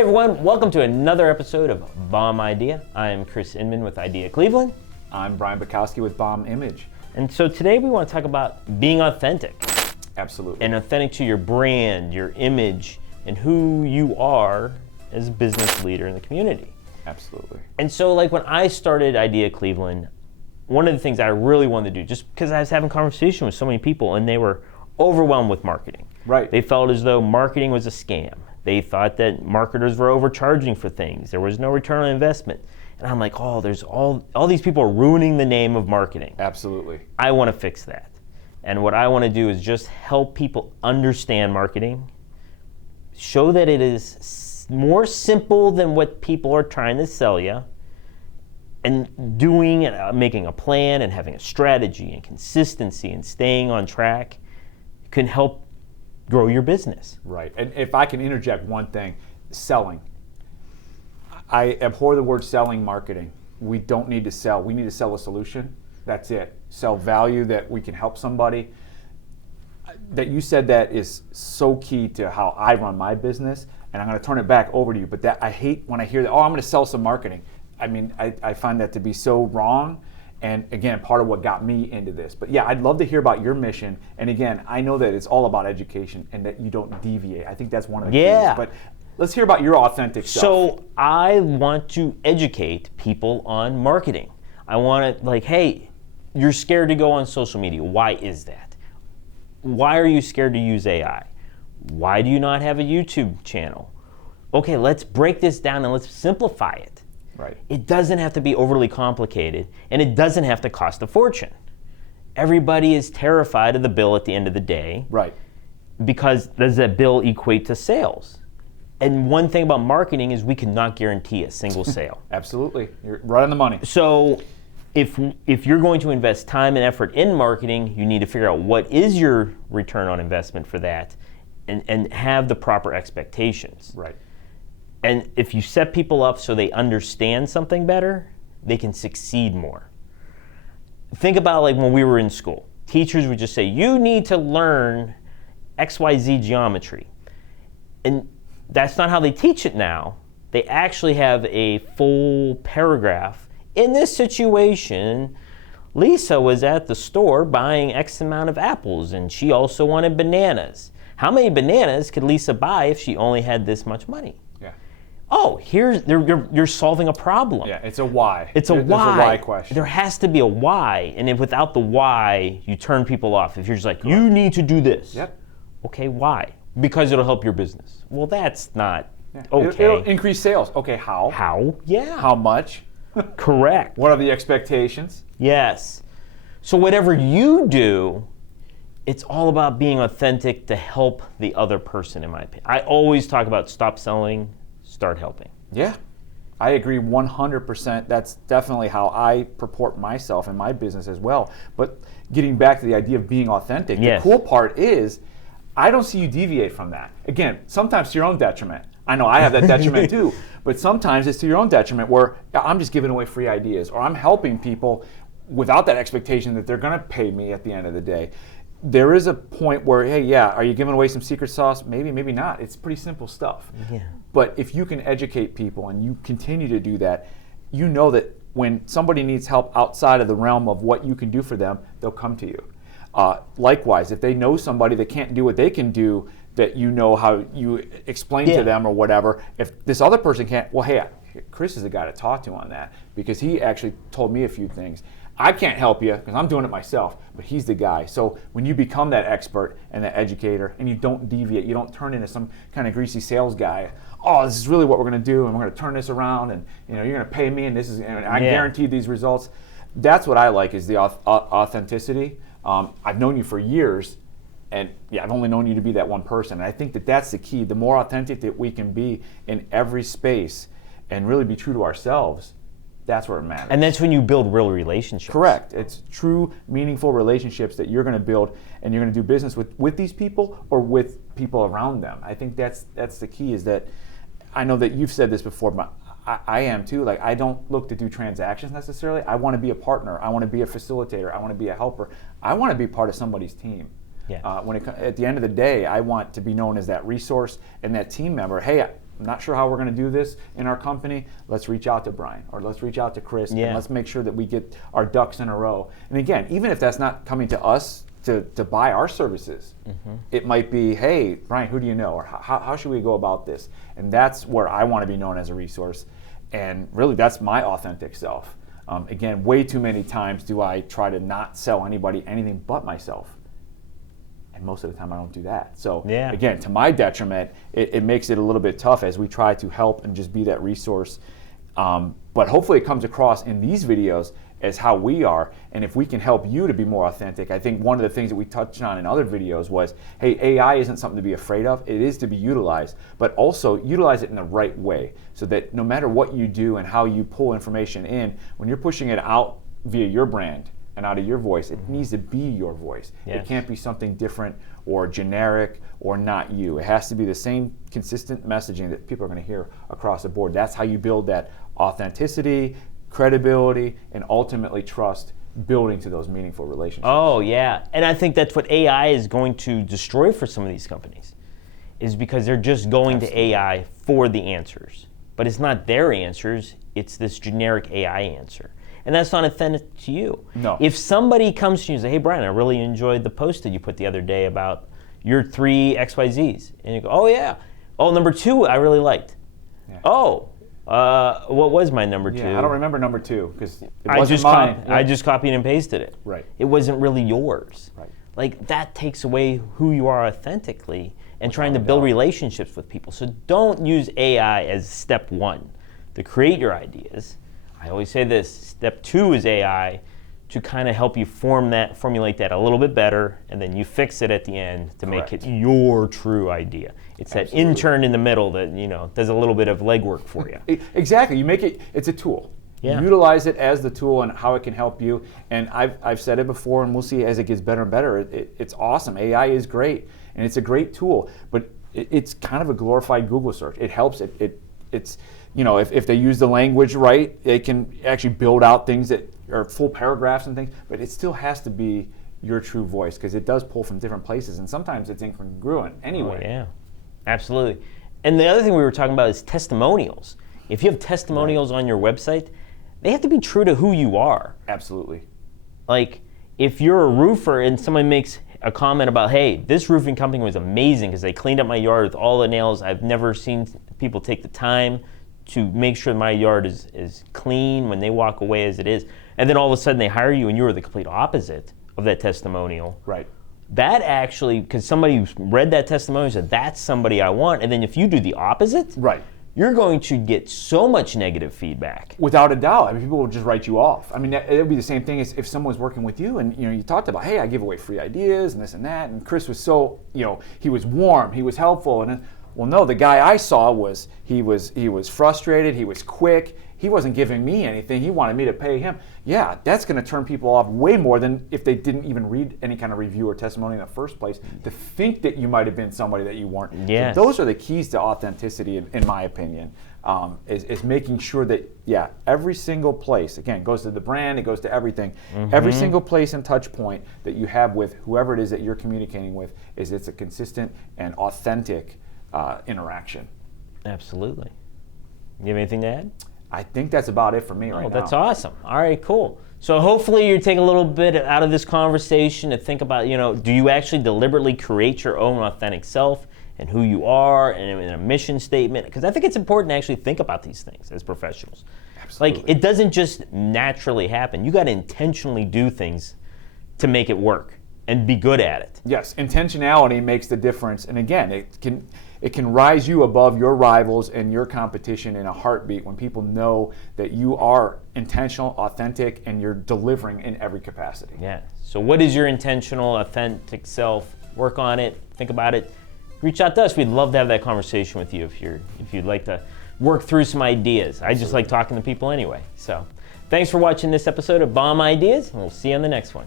Hey everyone, welcome to another episode of Bomb Idea. I'm Chris Inman with I.D.E.A. Cleveland. I'm Brian Bukowski with Bomb Image. And so today we want to talk about being authentic. Absolutely. And authentic to your brand, your image, and who you are as a business leader in the community. Absolutely. And so like when I started I.D.E.A. Cleveland, one of the things I really wanted to do, just because I was having conversation with so many people and they were overwhelmed with marketing. Right. They felt as though marketing was a scam. They thought that marketers were overcharging for things. There was no return on investment. And I'm like, oh, there's all these people are ruining the name of marketing. Absolutely. I want to fix that. And what I want to do is just help people understand marketing, show that it is more simple than what people are trying to sell you, and doing and making a plan and having a strategy and consistency and staying on track can help grow your business. Right. And if I can interject one thing, selling. I abhor the word selling marketing. We don't need to sell. We need to sell a solution. That's it. Sell value that we can help somebody. That you said that is so key to how I run my business, and I'm going to turn it back over to you. But that I hate when I hear that, oh, I'm going to sell some marketing. I mean, I find that to be so wrong. And again, part of what got me into this. But yeah, I'd love to hear about your mission. And again, I know that it's all about education and that you don't deviate. I think that's one of the keys. But let's hear about your authentic stuff. So I want to educate people on marketing. I want to like, hey, you're scared to go on social media. Why is that? Why are you scared to use AI? Why do you not have a YouTube channel? Okay, let's break this down and let's simplify it. Right. It doesn't have to be overly complicated, and it doesn't have to cost a fortune. Everybody is terrified of the bill at the end of the day. Right. Because does that bill equate to sales? And one thing about marketing is we cannot guarantee a single sale. Absolutely. You're right on the money. So if you're going to invest time and effort in marketing, you need to figure out what is your return on investment for that and have the proper expectations. Right. And if you set people up so they understand something better, they can succeed more. Think about like when we were in school. Teachers would just say, you need to learn XYZ geometry. And that's not how they teach it now. They actually have a full paragraph. In this situation, Lisa was at the store buying X amount of apples, and she also wanted bananas. How many bananas could Lisa buy if she only had this much money? Oh, you're solving a problem. Yeah, it's a why. It's a why. There's a why question. There has to be a why, and if without the why, you turn people off. If you're just like, you need to do this. Yep. Okay, why? Because it'll help your business. Well, that's not okay. It'll increase sales. Okay, how? How? Yeah. How much? Correct. What are the expectations? Yes. So whatever you do, it's all about being authentic to help the other person, in my opinion. I always talk about stop selling, start helping. Yeah, I agree 100%. That's definitely how I purport myself in my business as well. But getting back to the idea of being authentic, yes. The cool part is I don't see you deviate from that. Again, sometimes to your own detriment. I know I have that detriment too, but sometimes it's to your own detriment where I'm just giving away free ideas or I'm helping people without that expectation that they're going to pay me at the end of the day. There is a point where, hey, yeah, are you giving away some secret sauce? Maybe, maybe not. It's pretty simple stuff. Yeah. But if you can educate people and you continue to do that, you know that when somebody needs help outside of the realm of what you can do for them, they'll come to you. Likewise, if they know somebody that can't do what they can do, that you know how you explain to them or whatever, if this other person can't, well, hey, Chris is the guy to talk to on that because he actually told me a few things. I can't help you because I'm doing it myself, but he's the guy. So when you become that expert and that educator and you don't deviate, you don't turn into some kind of greasy sales guy, oh, this is really what we're going to do and we're going to turn this around and you're going to pay me and I guarantee these results. That's what I like is the authenticity. I've known you for years and I've only known you to be that one person. And I think that that's the key. The more authentic that we can be in every space and really be true to ourselves, that's where it matters. And that's when you build real relationships. Correct. It's true, meaningful relationships that you're going to build and you're going to do business with these people or with people around them. I think that's the key is that I know that you've said this before, but I am too. Like I don't look to do transactions necessarily. I want to be a partner. I want to be a facilitator. I want to be a helper. I want to be part of somebody's team. Yeah. At the end of the day, I want to be known as that resource and that team member. Hey, I'm not sure how we're going to do this in our company. Let's reach out to Brian, or let's reach out to Chris, and let's make sure that we get our ducks in a row. And again, even if that's not coming to us to buy our services, it might be, hey, Brian, who do you know? Or how should we go about this? And that's where I want to be known as a resource. And really, that's my authentic self. Again, way too many times do I try to not sell anybody anything but myself. And most of the time I don't do that. So again, to my detriment, it makes it a little bit tough as we try to help and just be that resource. But hopefully it comes across in these videos as how we are. And if we can help you to be more authentic, I think one of the things that we touched on in other videos was, hey, AI isn't something to be afraid of. It is to be utilized, but also utilize it in the right way so that no matter what you do and how you pull information in, when you're pushing it out via your brand and out of your voice, it needs to be your voice. It can't be something different or generic or not you. It has to be the same consistent messaging that people are going to hear across the board. That's how you build that authenticity, credibility, and ultimately trust, building to those meaningful relationships. Oh yeah, and I think that's what AI is going to destroy for some of these companies, is because they're just going to AI for the answers. But it's not their answers, it's this generic AI answer. And that's not authentic to you. No. If somebody comes to you and says, hey Brian, I really enjoyed the post that you put the other day about your 3 XYZs. And you go, oh yeah. Oh, number 2 I really liked. Oh, what was my number 2? Yeah, I don't remember number 2 because it wasn't mine. I just copied and pasted it. Right. It wasn't really yours. Right. Like that takes away who you are authentically and trying to build relationships with people. So don't use AI as step 1 to create your ideas. I always say this, step 2 is AI to kind of help you formulate that a little bit better, and then you fix it at the end to make it your true idea. It's that intern in the middle that, you know, does a little bit of legwork for you. Exactly. You make it, it's a tool. Yeah. Utilize it as the tool and how it can help you. And I've said it before, and we'll see as it gets better and better. It's awesome. AI is great, and it's a great tool, but it's kind of a glorified Google search. It helps. It's you know, if they use the language right, they can actually build out things that are full paragraphs and things, but it still has to be your true voice because it does pull from different places, and sometimes it's incongruent anyway. Oh, yeah, absolutely. And the other thing we were talking about is testimonials. If you have testimonials on your website, they have to be true to who you are. Absolutely. Like, if you're a roofer and somebody makes a comment about, hey, this roofing company was amazing because they cleaned up my yard with all the nails. I've never seen people take the time to make sure my yard is clean when they walk away as it is. And then all of a sudden they hire you and you are the complete opposite of that testimonial. Right. That actually, because somebody read that testimonial said, that's somebody I want. And then if you do the opposite, right, you're going to get so much negative feedback. Without a doubt. I mean, people will just write you off. I mean, it would be the same thing as if someone's working with you and, you know, you talked about, hey, I give away free ideas and this and that. And Chris was so, you know, he was warm, he was helpful. And well, no, the guy I saw was, he was frustrated, he was quick. He wasn't giving me anything. He wanted me to pay him. Yeah, that's going to turn people off way more than if they didn't even read any kind of review or testimony in the first place to think that you might have been somebody that you weren't. Yes. So those are the keys to authenticity, in my opinion, is making sure that, yeah, every single place, again, it goes to the brand, it goes to everything. Every single place and touch point that you have with whoever it is that you're communicating with it's a consistent and authentic interaction. Absolutely. You have anything to add? I think that's about it for me right now. That's awesome. All right, cool. So hopefully you take a little bit out of this conversation to think about, you know, do you actually deliberately create your own authentic self and who you are and a mission statement? Because I think it's important to actually think about these things as professionals. Absolutely. Like, it doesn't just naturally happen. You got to intentionally do things to make it work and be good at it. Yes, intentionality makes the difference. And again, it can rise you above your rivals and your competition in a heartbeat when people know that you are intentional, authentic, and you're delivering in every capacity. Yeah. So what is your intentional, authentic self? Work on it. Think about it. Reach out to us. We'd love to have that conversation with you if you'd like to work through some ideas. I just like talking to people anyway. So thanks for watching this episode of Bomb Ideas, and we'll see you on the next one.